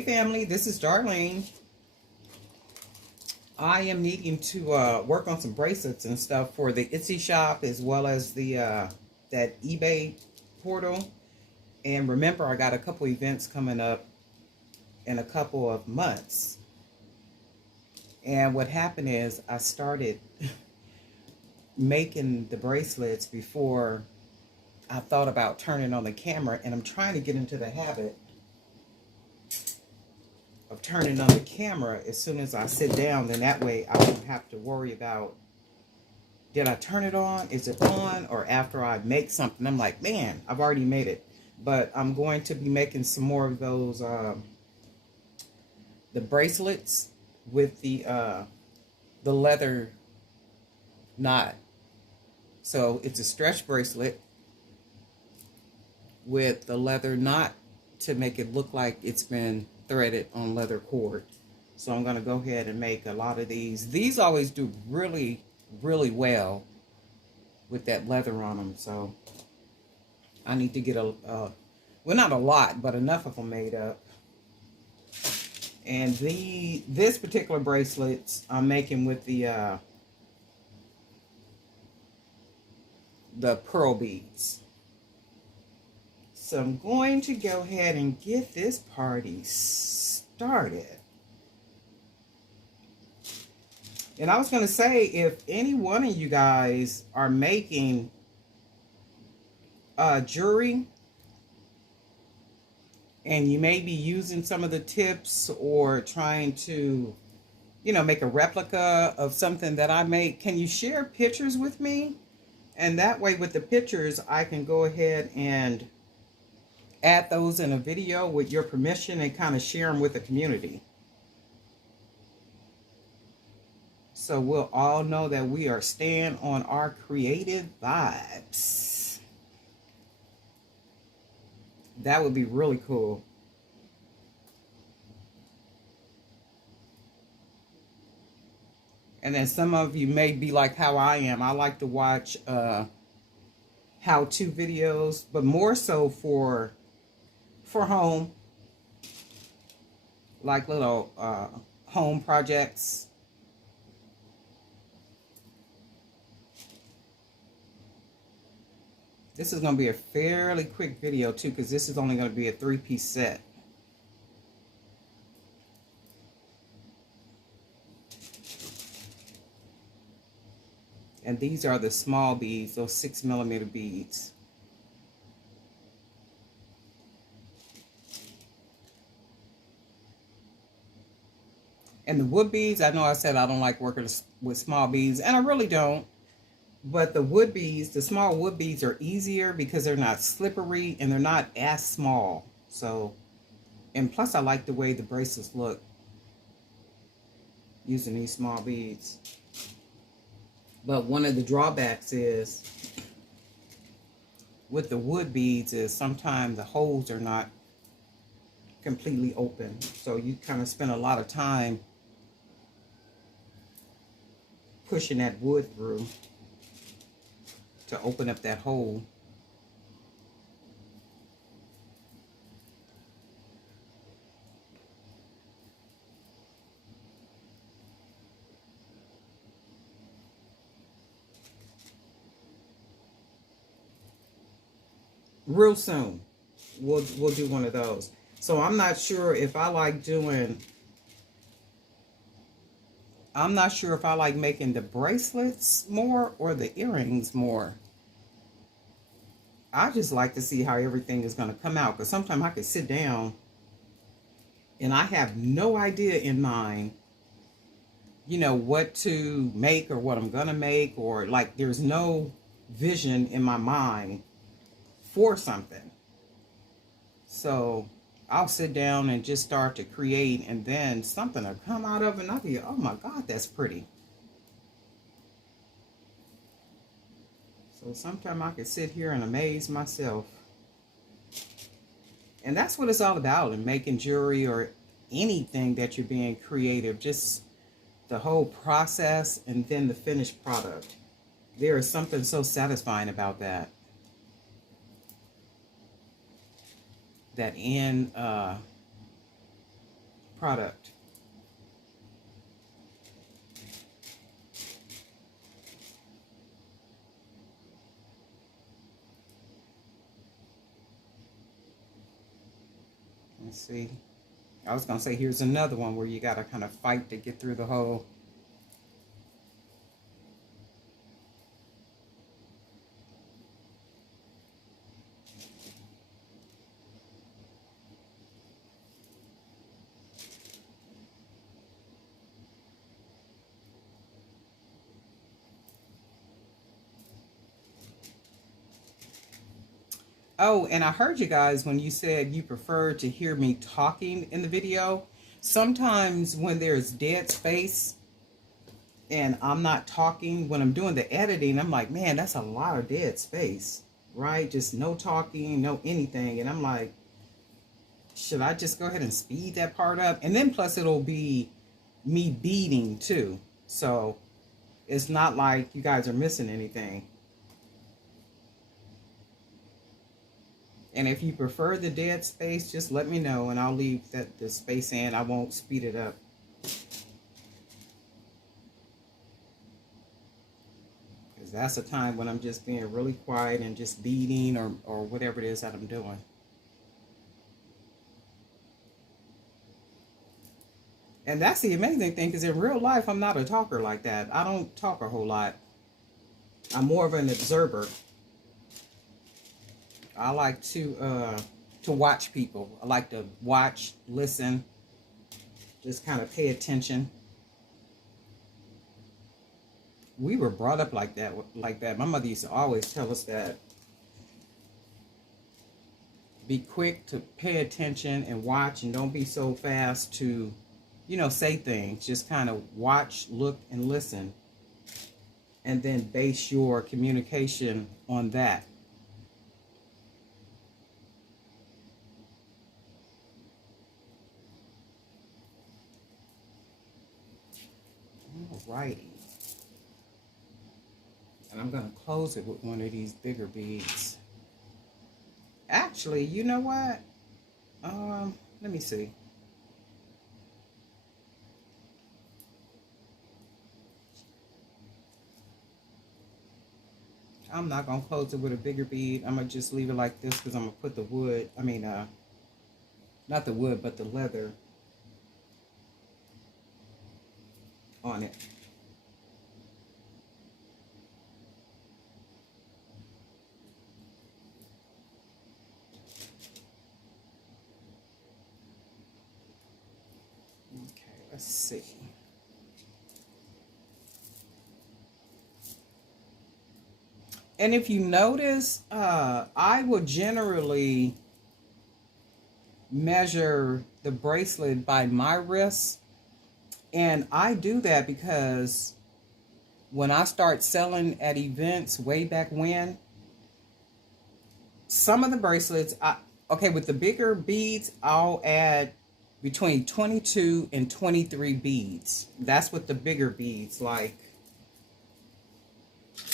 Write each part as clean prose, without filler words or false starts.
Hey family, this is Darlene. I am needing to work on some bracelets and stuff for the Etsy shop as well as the that eBay portal. And remember, I got a couple events coming up in a couple of months. And what happened is I started making the bracelets before I thought about turning on the camera, and I'm trying to get into the habit of turning on the camera as soon as I sit down. Then that way I won't have to worry about, did I turn it on? Is it on? Or after I make something, I'm like, man, I've already made it. But I'm going to be making some more of those, the bracelets with the leather knot. So it's a stretch bracelet with the leather knot to make it look like it's been threaded on leather cord. So I'm going to go ahead and make a lot of these. These always do really, really well with that leather on them. So I need to get well, not a lot, but enough of them made up. And this particular bracelets I'm making with the pearl beads. So I'm going to go ahead and get this party started. And I was going to say, if any one of you guys are making jewelry and you may be using some of the tips or trying to, you know, make a replica of something that I make, can you share pictures with me? And that way with the pictures, I can go ahead and add those in a video with your permission and kind of share them with the community. So we'll all know that we are staying on our creative vibes. That would be really cool. And then some of you may be like how I am. I like to watch how-to videos, but more so for home, like little home projects. This is going to be a fairly quick video too, because this is only going to be a 3-piece set. And these are the small beads, those 6mm beads. And the wood beads, I know I said I don't like working with small beads, and I really don't. But the wood beads, the small wood beads are easier because they're not slippery and they're not as small. So, and plus I like the way the bracelets look using these small beads. But one of the drawbacks is with the wood beads is sometimes the holes are not completely open. So you kind of spend a lot of time pushing that wood through to open up that hole. Real soon, we'll do one of those. So I'm not sure if I like doing, I'm not sure if I like making the bracelets more or the earrings more. I just like to see how everything is going to come out, because sometimes I could sit down and I have no idea in mind, you know, what to make or what I'm going to make, or like there's no vision in my mind for something. So I'll sit down and just start to create, and then something will come out of it and I'll be, oh my God, that's pretty. So sometimes I could sit here and amaze myself. And that's what it's all about in making jewelry or anything that you're being creative. Just the whole process and then the finished product. There is something so satisfying about that. That end product. Let's see. I was gonna say here's another one where you gotta kind of fight to get through the hole. Oh, and I heard you guys when you said you prefer to hear me talking in the video. Sometimes when there's dead space and I'm not talking, when I'm doing the editing, I'm like, man, that's a lot of dead space, right? Just no talking, no anything. And I'm like, should I just go ahead and speed that part up? And then plus it'll be me beading too. So it's not like you guys are missing anything. And if you prefer the dead space, just let me know and I'll leave the space in. I won't speed it up. Because that's a time when I'm just being really quiet and just beading or whatever it is that I'm doing. And that's the amazing thing, because in real life, I'm not a talker like that. I don't talk a whole lot. I'm more of an observer. I like to watch people. I like to watch, listen, just kind of pay attention. We were brought up like that. My mother used to always tell us that. Be quick to pay attention and watch, and don't be so fast to, you know, say things. Just kind of watch, look, and listen. And then base your communication on that. Alrighty. And I'm going to close it with one of these bigger beads. Actually, you know what? Let me see. I'm not going to close it with a bigger bead. I'm going to just leave it like this because I'm going to put the wood, not the wood, but the leather on it. Okay, let's see. And if you notice, I will generally measure the bracelet by my wrist. And I do that because when I start selling at events way back when, some of the bracelets, with the bigger beads, I'll add between 22 and 23 beads. That's what the bigger beads, like,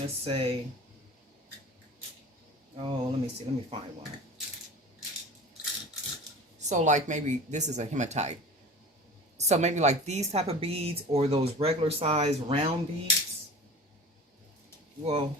let's say, oh, let me see, let me find one. So like maybe this is a hematite. So maybe like these type of beads or those regular size round beads, well,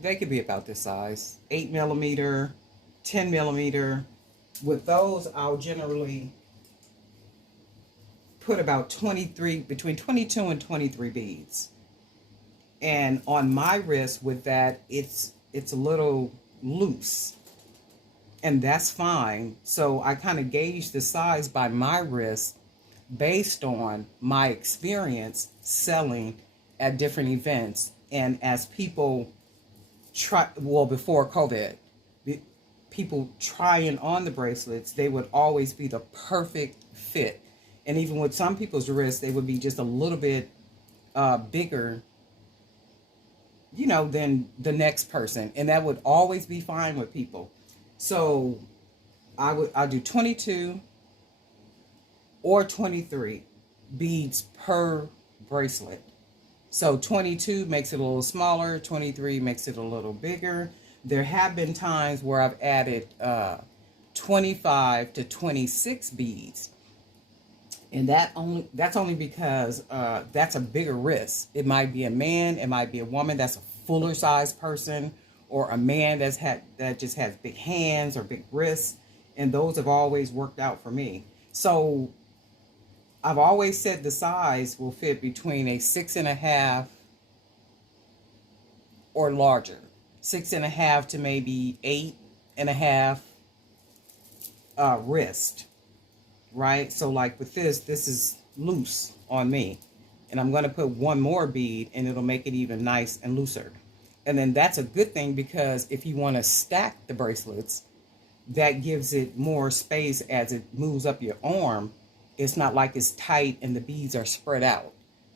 they could be about this size, 8 millimeter, 10 millimeter. With those, I'll generally put about 23, between 22 and 23 beads. And on my wrist with that, it's a little loose. And that's fine. So I kind of gauge the size by my wrist based on my experience selling at different events. And as people before COVID, people trying on the bracelets, they would always be the perfect fit. And even with some people's wrists, they would be just a little bit bigger, you know, than the next person. And that would always be fine with people. So I do 22 or 23 beads per bracelet. So 22 makes it a little smaller, 23 makes it a little bigger. There have been times where I've added 25 to 26 beads. And that's only because that's a bigger risk. It might be a man, it might be a woman that's a fuller size person, or a man that just has big hands or big wrists, and those have always worked out for me. So I've always said the size will fit between a 6.5 or larger, 6.5 to maybe 8.5 wrist. Right? So like with this is loose on me. And I'm going to put one more bead and it'll make it even nice and looser. And then that's a good thing, because if you want to stack the bracelets, that gives it more space as it moves up your arm. It's not like it's tight and the beads are spread out.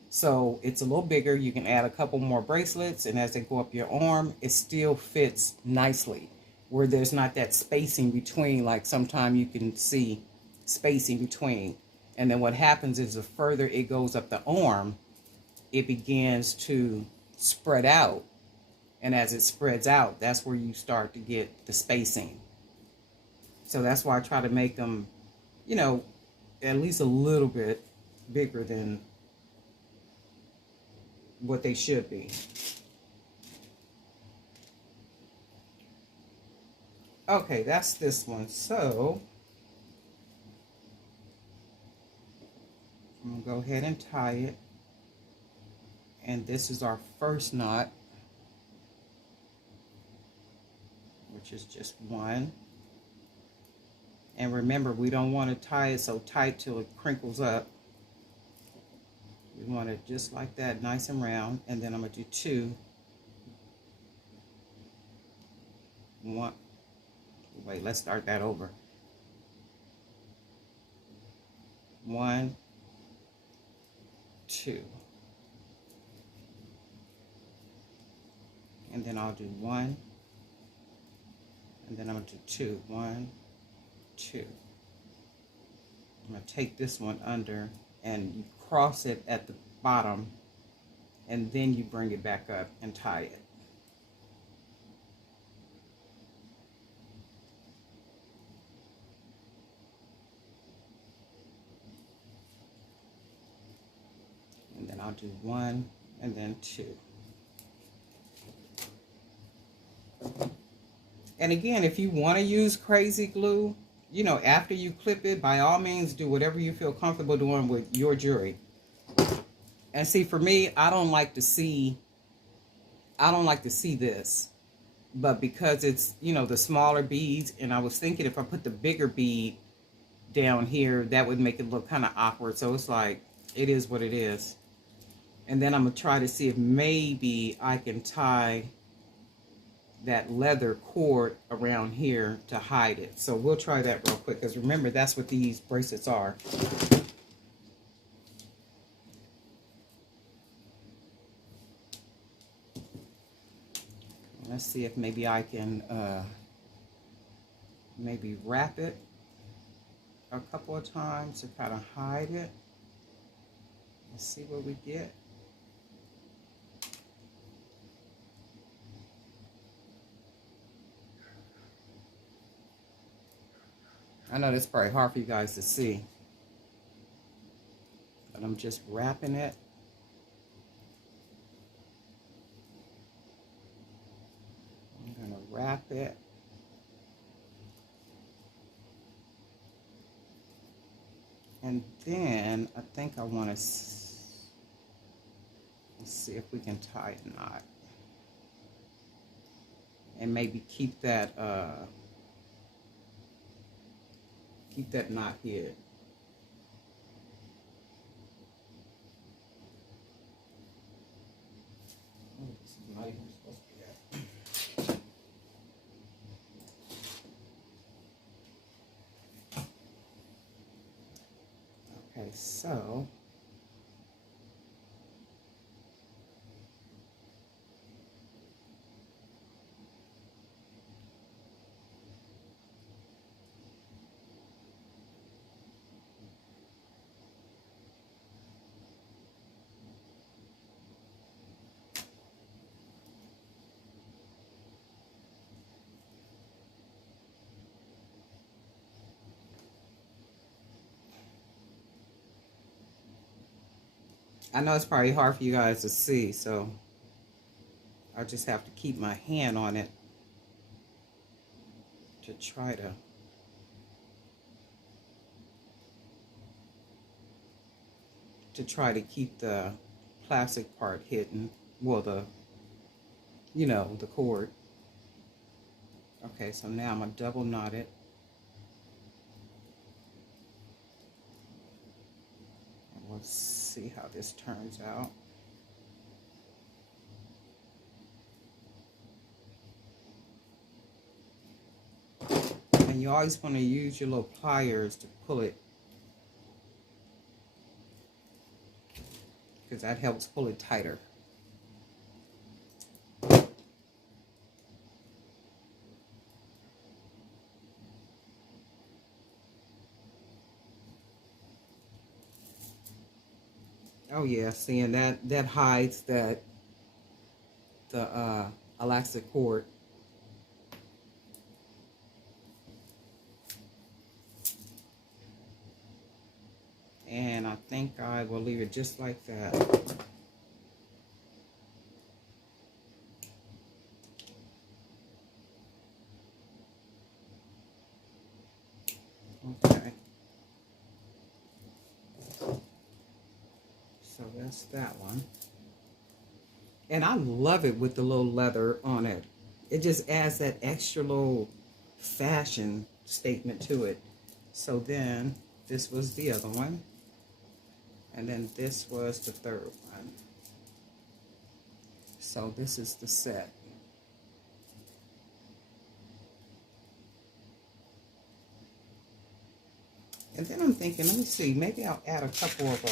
So it's a little bigger. You can add a couple more bracelets, and as they go up your arm, it still fits nicely, where there's not that spacing between, like sometimes you can see spacing between. And then what happens is the further it goes up the arm, it begins to spread out. And as it spreads out, that's where you start to get the spacing. So that's why I try to make them, you know, at least a little bit bigger than what they should be. Okay, that's this one. So I'm going to go ahead and tie it. And this is our first knot, which is just one. And remember, we don't want to tie it so tight till it crinkles up. We want it just like that, nice and round. And then I'm going to do two. One. Wait, let's start that over. 1, 2. And then I'll do 1. And then I'm going to do 2. 1, 2. I'm going to take this one under, and you cross it at the bottom, and then you bring it back up and tie it. And then I'll do 1 and then 2. And again, if you want to use crazy glue, you know, after you clip it, by all means, do whatever you feel comfortable doing with your jewelry. And see, for me, I don't like to see this. But because it's, you know, the smaller beads, and I was thinking if I put the bigger bead down here, that would make it look kind of awkward. So it's like, it is what it is. And then I'm going to try to see if maybe I can tie that leather cord around here to hide it. So we'll try that real quick, because remember, that's what these bracelets are. Let's see if maybe I can maybe wrap it a couple of times to kind of hide it. Let's see what we get. I know that's probably hard for you guys to see, but I'm just wrapping it. I'm going to wrap it. And then I think I want to, let's see if we can tie a knot. And maybe keep that knot here. Oh, this is not even supposed to be that. Okay, so I know it's probably hard for you guys to see, so I just have to keep my hand on it to try to keep the plastic part hidden. Well, the cord. Okay, so now I'm gonna double knot it. And let's see how this turns out. And you always want to use your little pliers to pull it, because that helps pull it tighter. Oh yeah, seeing that hides the elastic cord. And I think I will leave it just like that. Okay. So that's that one. And I love it with the little leather on it. It just adds that extra little fashion statement to it. So then this was the other one. And then this was the third one. So this is the set. And then I'm thinking, let me see, maybe I'll add a couple of,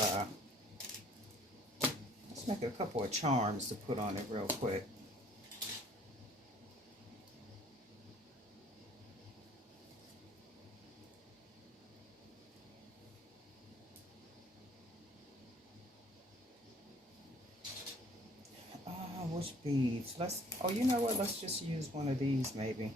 let's make it a couple of charms to put on it real quick. Which beads? Oh, you know what? Let's just use one of these maybe.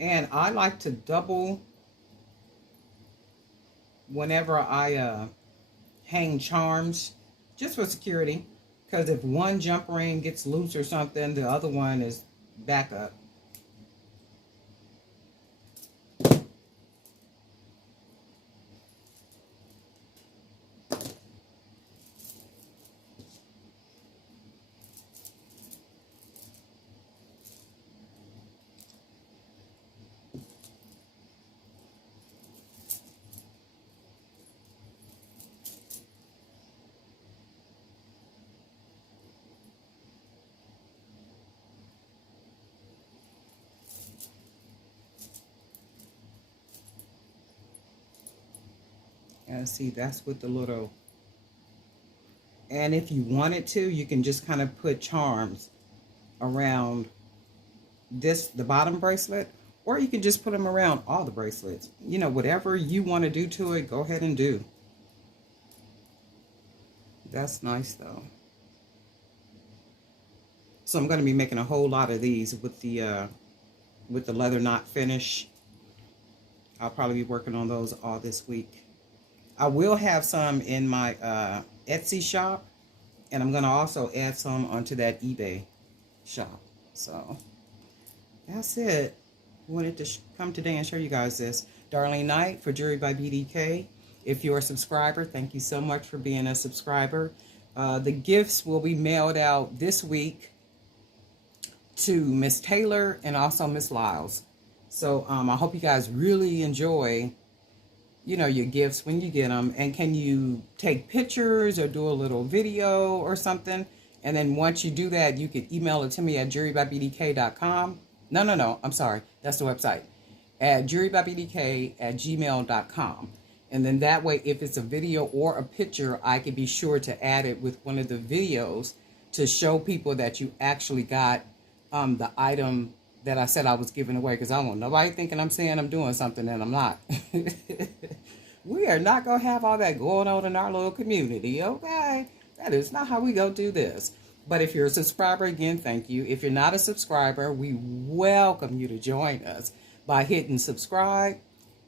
And I like to double whenever I hang charms, just for security. Because if one jump ring gets loose or something, the other one is back up. And see, that's with the little, and if you wanted to, you can just kind of put charms around the bottom bracelet, or you can just put them around all the bracelets. You know, whatever you want to do to it, go ahead and do. That's nice though. So I'm going to be making a whole lot of these with the leather knot finish. I'll probably be working on those all this week. I will have some in my Etsy shop, and I'm going to also add some onto that eBay shop. So that's it. Wanted to come today and show you guys this. Darlene Knight for Jewelry by BDK. If you're a subscriber, thank you so much for being a subscriber. The gifts will be mailed out this week to Miss Taylor and also Miss Lyles. So I hope you guys really enjoy, you know, your gifts when you get them. And can you take pictures or do a little video or something? And then once you do that, you can email it to me at jewelrybybdk.com. No, I'm sorry. That's the website. At jewelrybybdk@gmail.com. And then that way, if it's a video or a picture, I can be sure to add it with one of the videos to show people that you actually got the item that I said I was giving away, because I don't want nobody thinking I'm saying I'm doing something and I'm not. We are not going to have all that going on in our little community, okay? That is not how we go do this. But if you're a subscriber, again, thank you. If you're not a subscriber, we welcome you to join us by hitting subscribe,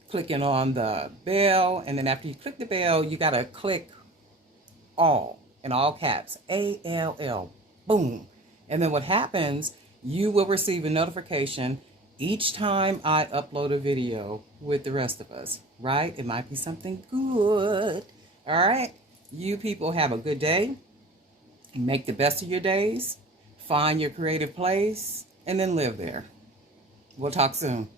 clicking on the bell, and then after you click the bell, you got to click all, in all caps, ALL, boom. And then what happens, you will receive a notification each time I upload a video with the rest of us, right? It might be something good. All right? You people have a good day. Make the best of your days. Find your creative place and then live there. We'll talk soon.